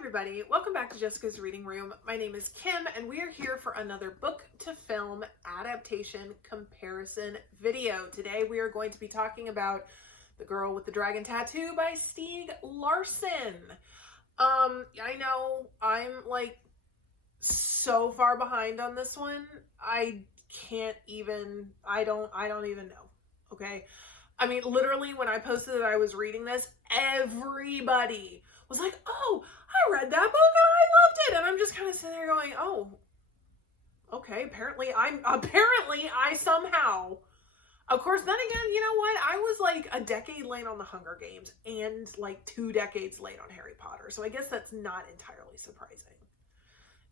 everybody, welcome back to Jessica's Reading Room. My name is Kim and we are here for another book to film adaptation comparison video. Today we are going to be talking about The Girl with the Dragon Tattoo by Stieg Larsson. I know I'm like so far behind on this one. I don't even know. Okay. I mean, literally when I posted that I was reading this, everybody was like, oh, I read that book and I loved it. And I'm just kind of sitting there going, oh, okay, apparently I somehow, of course, then again, you know what? I was like a decade late on the Hunger Games and like 2 decades late on Harry Potter. So I guess that's not entirely surprising.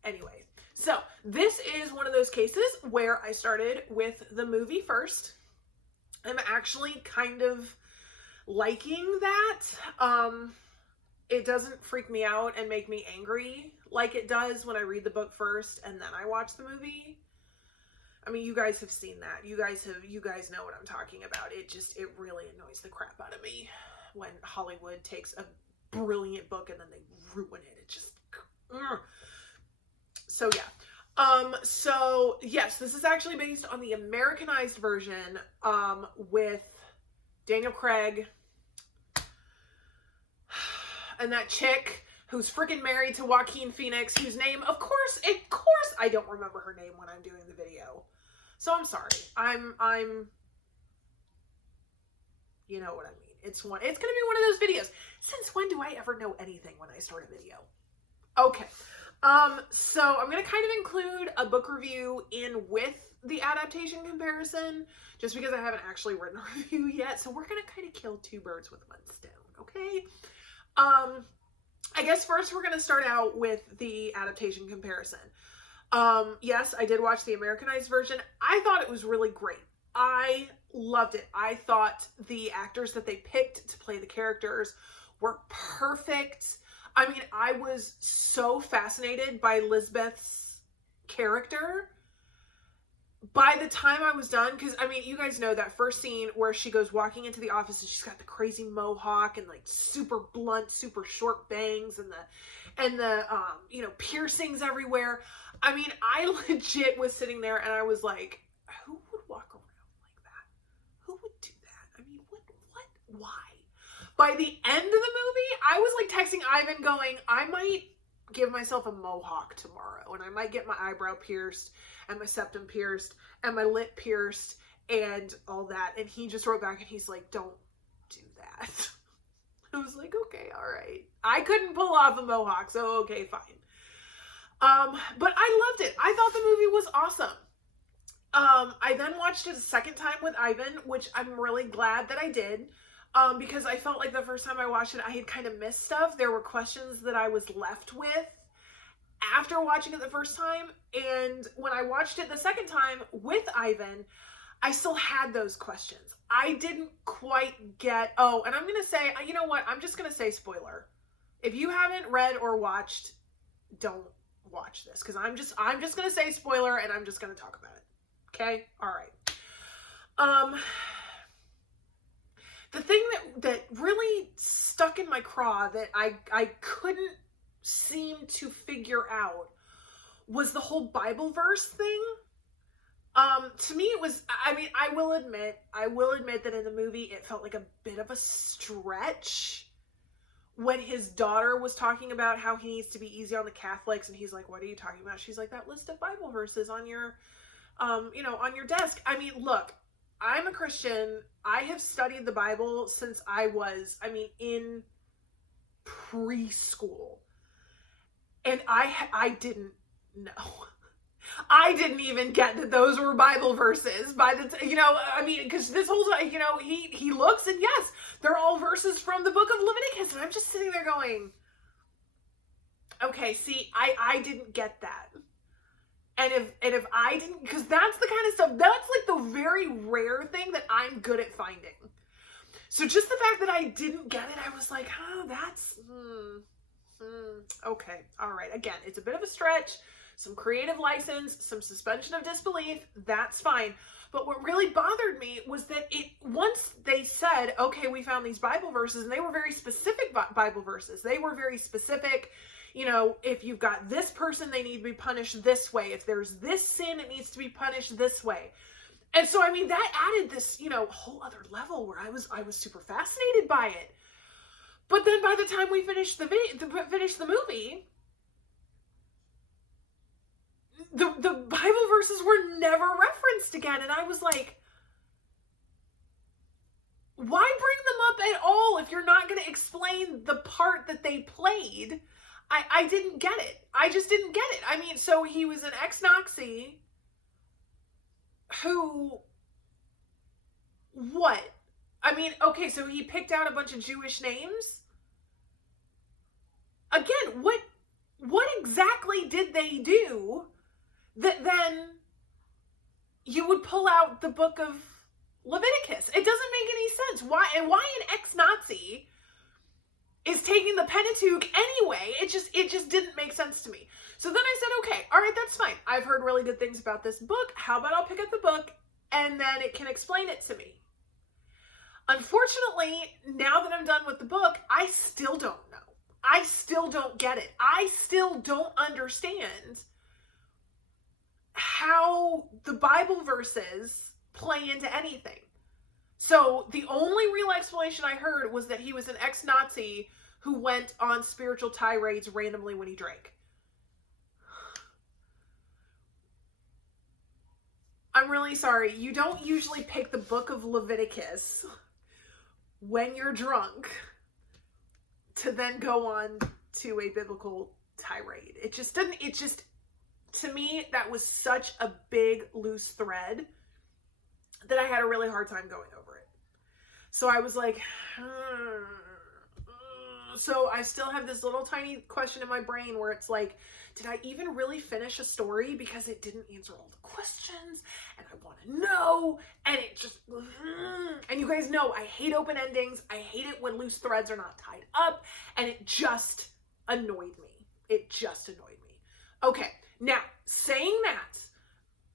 Anyway, so this is one of those cases where I started with the movie first. I'm actually kind of liking that. It doesn't freak me out and make me angry like it does when I read the book first and then I watch the movie. I mean, you guys have seen that. You guys know what I'm talking about. It really annoys the crap out of me when Hollywood takes a brilliant book and then they ruin it. It just, so yeah. So yes, this is actually based on the Americanized version, with Daniel Craig and that chick who's freaking married to Joaquin Phoenix, whose name, of course, I don't remember her name when I'm doing the video. So I'm sorry. I'm, you know what I mean. It's going to be one of those videos. Since when do I ever know anything when I start a video? Okay. So I'm going to kind of include a book review in with the adaptation comparison, just because I haven't actually written a review yet. So we're going to kind of kill 2 birds with 1 stone. Okay. I guess first we're going to start out with the adaptation comparison. Yes, I did watch the Americanized version. I thought it was really great. I loved it. I thought the actors that they picked to play the characters were perfect. I mean, I was so fascinated by Lisbeth's character by the time I was done, because I mean, you guys know that first scene where she goes walking into the office and she's got the crazy mohawk and like super blunt, super short bangs and the you know, piercings everywhere. I mean, I legit was sitting there and I was like, who would walk around like that? Who would do that? I mean, what, why? By the end of the movie, I was like texting Ivan going, I might give myself a mohawk tomorrow and I might get my eyebrow pierced and my septum pierced and my lip pierced and all that. And he just wrote back and he's like, don't do that. I was like, okay, all right. I couldn't pull off a mohawk, so okay, fine. But I loved it. I thought the movie was awesome. I then watched it a second time with Ivan, which I'm really glad that I did. Because I felt like the first time I watched it, I had kind of missed stuff. There were questions that I was left with after watching it the first time. And when I watched it the second time with Ivan, I still had those questions. I didn't quite get, oh, and I'm going to say, you know what? I'm just going to say spoiler. If you haven't read or watched, don't watch this. Because I'm just going to say spoiler and I'm just going to talk about it. Okay? All right. The thing that really stuck in my craw that I couldn't seem to figure out was the whole Bible verse thing. To me it was, I mean, I will admit that in the movie it felt like a bit of a stretch when his daughter was talking about how he needs to be easy on the Catholics and he's like, what are you talking about? She's like, that list of Bible verses on your, you know, on your desk. I mean, look, I'm a Christian. I have studied the Bible since I was, in preschool. And I didn't know. I didn't even get that those were Bible verses by the, you know, I mean, because this whole, you know, he looks and yes, they're all verses from the book of Leviticus. And I'm just sitting there going, okay, see, I didn't get that. And if I didn't, because that's the kind of stuff, that's like the very rare thing that I'm good at finding. So just the fact that I didn't get it, I was like, oh, that's, okay. All right. Again, it's a bit of a stretch. some creative license, some suspension of disbelief, that's fine. But what really bothered me was that once they said, okay, we found these Bible verses, and they were very specific Bible verses. They were very specific. You know, if you've got this person, they need to be punished this way. If there's this sin, it needs to be punished this way. And so, I mean, that added this, you know, whole other level where I was super fascinated by it. But then by the time we finished the movie, the Bible verses were never referenced again. And I was like, why bring them up at all if you're not going to explain the part that they played? I didn't get it. I just didn't get it. I mean, so he was an ex-Nazi who, what? I mean, okay, so he picked out a bunch of Jewish names? Again, what exactly did they do that then you would pull out the book of Leviticus? It doesn't make any sense. Why an ex-Nazi is taking the Pentateuch anyway? It just didn't make sense to me. So then I said, okay, all right, that's fine. I've heard really good things about this book. How about I'll pick up the book and then it can explain it to me? Unfortunately, now that I'm done with the book, I still don't know. I still don't get it. I still don't understand how the Bible verses play into anything. So the only real explanation I heard was that he was an ex-Nazi who went on spiritual tirades randomly when he drank. I'm really sorry. You don't usually pick the book of Leviticus when you're drunk to then go on to a biblical tirade. It just, to me, that was such a big loose thread that I had a really hard time going over it. So I was like, so I still have this little tiny question in my brain where it's like, did I even really finish a story because it didn't answer all the questions and I want to know, and it just, and you guys know I hate open endings. I hate it when loose threads are not tied up, and it just annoyed me. It just annoyed me. Okay, now saying that,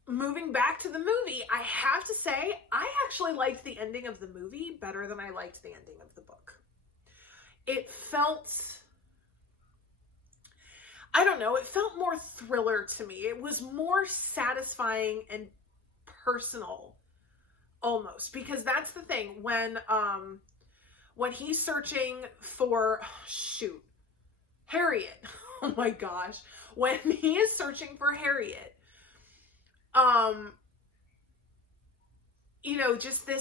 moving back to the movie, I have to say I actually liked the ending of the movie better than I liked the ending of the book. It felt, I don't know, it felt more thriller to me. It was more satisfying and personal almost, because that's the thing when he's searching for, Harriet. Oh my gosh. When he is searching for Harriet, you know, just the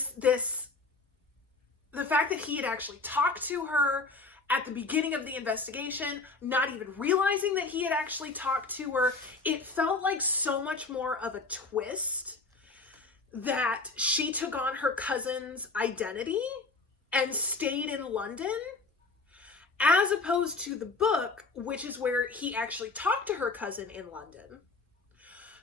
fact that he had actually talked to her at the beginning of the investigation, not even realizing that he had actually talked to her, it felt like so much more of a twist that she took on her cousin's identity and stayed in London, as opposed to the book, which is where he actually talked to her cousin in London.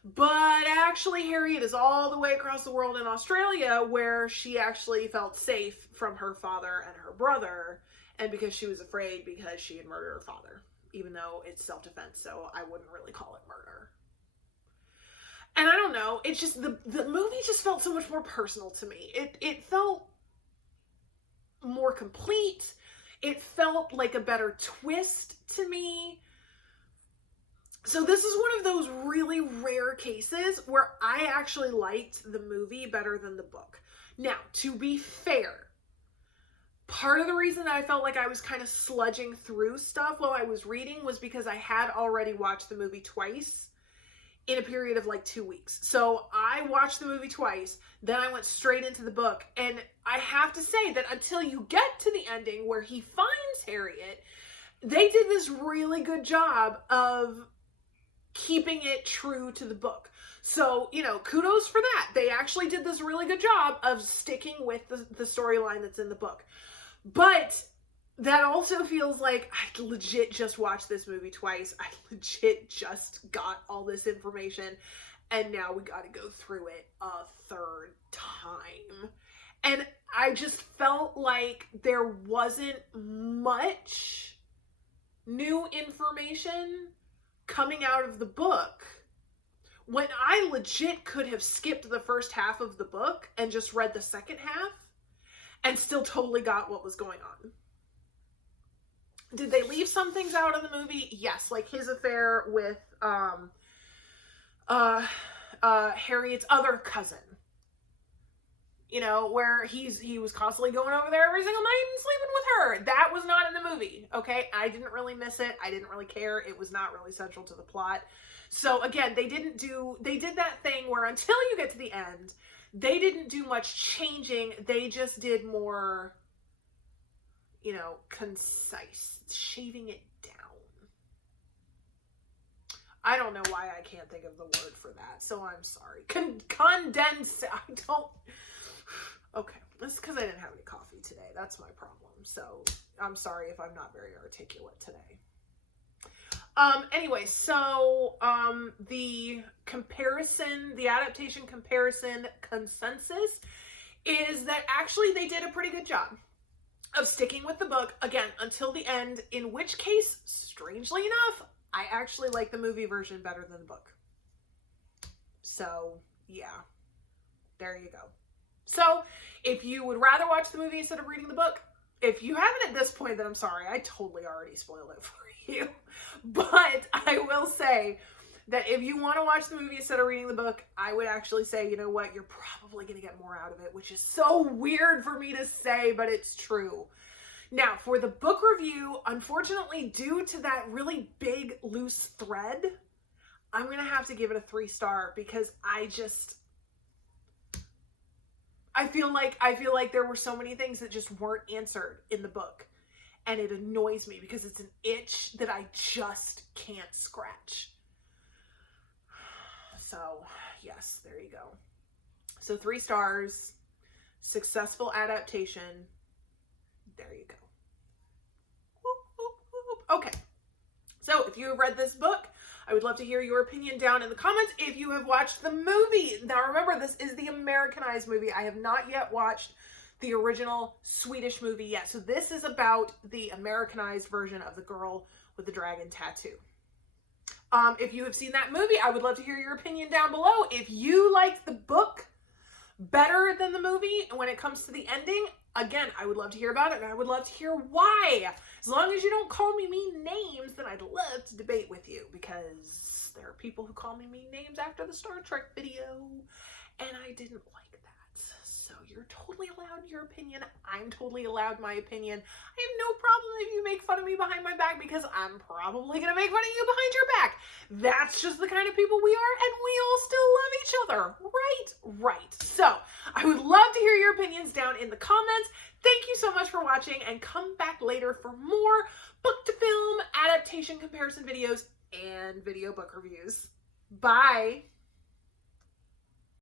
But actually, Harriet is all the way across the world in Australia, where she actually felt safe from her father and her brother, and because she was afraid because she had murdered her father, even though it's self-defense, so I wouldn't really call it murder. And I don't know, it's just, the movie just felt so much more personal to me. It felt more complete. It felt like a better twist to me. So this is one of those really rare cases where I actually liked the movie better than the book. Now, to be fair, part of the reason that I felt like I was kind of sludging through stuff while I was reading was because I had already watched the movie twice in a period of like 2 weeks. So I watched the movie twice, then I went straight into the book. And I have to say that until you get to the ending where he finds Harriet, they did this really good job of keeping it true to the book. So, you know, kudos for that. They actually did this really good job of sticking with the storyline that's in the book. But that also feels like I legit just watched this movie twice. I legit just got all this information, and now we got to go through it a third time. And I just felt like there wasn't much new information coming out of the book when I legit could have skipped the first half of the book and just read the second half and still totally got what was going on. Did they leave some things out of the movie? Yes, like his affair with Harriet's other cousin. You know, where he was constantly going over there every single night and sleeping with her. That was not in the movie, okay? I didn't really miss it. I didn't really care. It was not really central to the plot. So again, they did that thing where until you get to the end, they didn't do much changing. They just did more, you know, concise, shaving it down. I don't know why I can't think of the word for that, so I'm sorry. Condense. I don't. Okay, this is because I didn't have any coffee today. That's my problem. So I'm sorry if I'm not very articulate today. Anyway, so the adaptation comparison consensus is that actually they did a pretty good job of sticking with the book, again, until the end, in which case, strangely enough, I actually like the movie version better than the book. So, yeah, there you go. So, if you would rather watch the movie instead of reading the book, if you haven't at this point, then I'm sorry, I totally already spoiled it for you. But I will say that if you want to watch the movie instead of reading the book, I would actually say, you know what, you're probably going to get more out of it, which is so weird for me to say, but it's true. Now, for the book review, unfortunately, due to that really big loose thread, I'm going to have to give it a 3-star because I feel like there were so many things that just weren't answered in the book. And it annoys me because it's an itch that I just can't scratch. So, yes, there you go. So 3 stars, successful adaptation. There you go. Okay. So if you have read this book, I would love to hear your opinion down in the comments. If you have watched the movie, now remember, this is the Americanized movie. I have not yet watched the original Swedish movie yet. So this is about the Americanized version of The Girl with the Dragon Tattoo. If you have seen that movie, I would love to hear your opinion down below. If you liked the book better than the movie when it comes to the ending, again, I would love to hear about it, and I would love to hear why. As long as you don't call me mean names, then I'd love to debate with you, because there are people who call me mean names after the Star Trek video, and I didn't like that. So you're totally allowed your opinion. I'm totally allowed my opinion. I have no problem if you make fun of me behind my back, because I'm probably going to make fun of you behind your back. That's just the kind of people we are, and we all still love each other. Right. So I would love to hear your opinions down in the comments. Thank you so much for watching, and come back later for more book to film adaptation comparison videos and video book reviews. Bye.